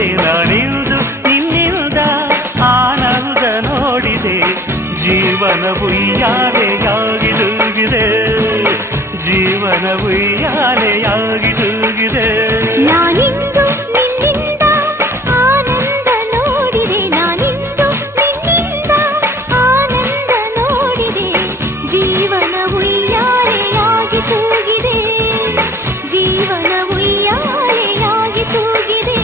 ನೋಡಿದೆ ನಾನಿಂದು ನಿನ್ನಿಂದ ಆನಂದ ನೋಡಿದೆ ಜೀವನ ಉಯ್ಯಾಲೆಯಾಗಿ ತೂಗಿದೆ ಜೀವನ ಉಯ್ಯಾಲೆಯಾಗಿ ತೂಗಿದೆ ನಾನಿಂದು ನಿನ್ನಿಂದ ಆನಂದ ನೋಡಿದೆ ನಾನಿಂದು ನಿನ್ನಿಂದ ಆನಂದ ನೋಡಿದೆ ಜೀವನ ಉಯ್ಯಾಲೆಯಾಗಿ ತೂಗಿದೆ ಜೀವನ ಉಯ್ಯಾಲೆಯಾಗಿ ತೂಗಿದೆ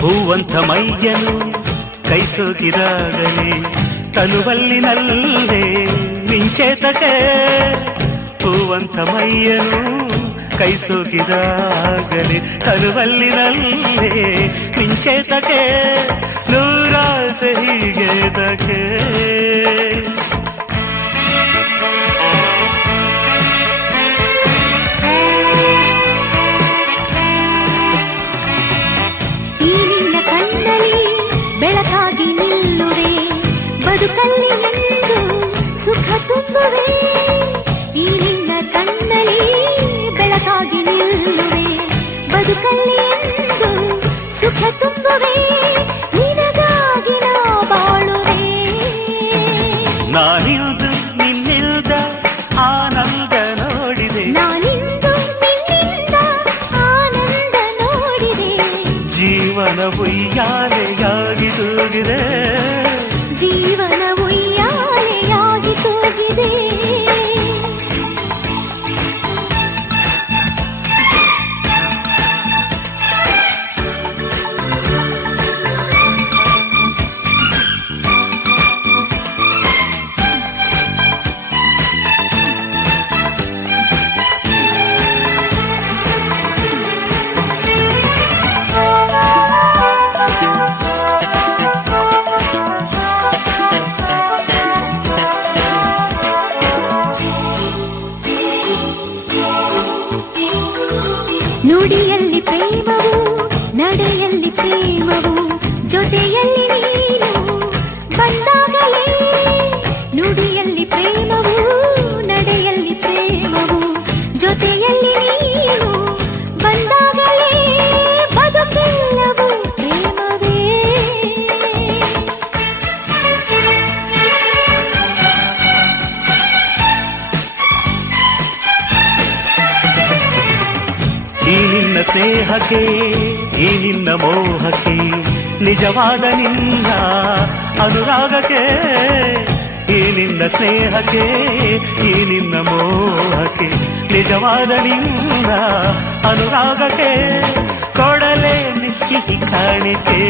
ಹೂವಂತ ಮೈಯನು ಕೈ ಸೋಕಿದಾಗಲೇ ತನುವಲ್ಲಿನಲ್ಲೇ ಮಿಂಚೇತಕ್ಕೆ ಹೂವಂತ ಮೈಯನು ಕೈ ಸೋಕಿದಾಗಲೇ ತನುವಲ್ಲಿನಲ್ಲೇ ಮಿಂಚೇತಕ್ಕೆ ನೂರಾಸೆ ಹೀಗೇತಕ್ಕೆ ಬೆಳಕಾಗಿ ನಿಲ್ಲುವೆ ಬದುಕಲ್ಲಿ ಎಂದು ಸುಖ ತುಂಬುವೆ ಈ ನಿನ್ನ ಕಣ್ಣಲ್ಲಿ ಬೆಳಕಾಗಿ ನಿಲ್ಲುವೆ ಬದುಕಲ್ಲಿ ಎಂದು ಸುಖ ತುಂಬುವೆ ನಿನಗಾಗಿ ನಾ ಬಾಳುವೆ ನಾನಿಂದು ನಿನ್ನಿಲ್ದ ಆನಂದ ನೋಡಿದೆ ನಾನಿಂದು ನಿನ್ನಿಂದ ಆನಂದ ನೋಡಿದೆ ಜೀವನ ಉಯ್ಯಾಲೆಯಾಗಿ ತೂಗಿದೆ ಜೀವನ ಉಯ್ಯಾಲೆಯಾಗಿ ತೂಗಿದೆ ನುಡಿಯಲ್ಲಿ ಪ್ರೇಮವು ನಡೆಯಲ್ಲಿ ಪ್ರೇಮವು ಜೊತೆಯಲ್ಲಿ ನೀನು ಬಂದಾಗಲೇ ನುಡಿಯಲ್ಲಿ ಪ್ರೇಮವು ನಡೆಯಲ್ಲಿ ಪ್ರೇಮವು ಜೊತೆಯಲ್ಲಿ ನೀನು ಬಂದಾಗಲೇ ಬದುಕೆಲ್ಲವೂ ಪ್ರೇಮವೇ ಈ ನಿನ್ನ ಸ್ನೇಹಕ್ಕೆ ಈ ನಿನ್ನ ಮೋಹಕ್ಕೆ ನಿಜವಾದ ನಿನ್ನ ಅನುರಾಗಕ್ಕೆ ಈ ನಿನ್ನ ಸ್ನೇಹಕ್ಕೆ ಈ ನಿನ್ನ ಮೋಹಕ್ಕೆ ನಿಜವಾದ ನಿನ್ನ ಅನುರಾಗಕ್ಕೆ ಕೊಡಲೇ ನಿಸ್ಸಿಹಿ ಕಾಣಿಕೆ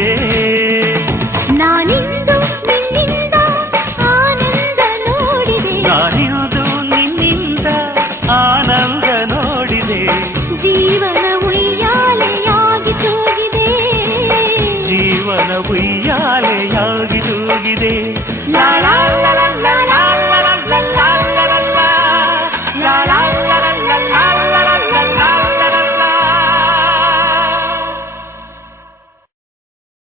ನಾನಿಂದು ನಿನ್ನಿಂದ ಆನಂದ ನೋಡಿದೆ ನಾನಿಂದು ನಿನ್ನಿಂದ ಆನಂದ ನೋಡಿದೆ ಜೀವನ ಉಯ್ಯಾಲೆಯಾಗಿ ತೂಗಿದೆ ಜೀವನ ಉಯ್ಯಾಲೆಯಾಗಿ ತೂಗಿದೆ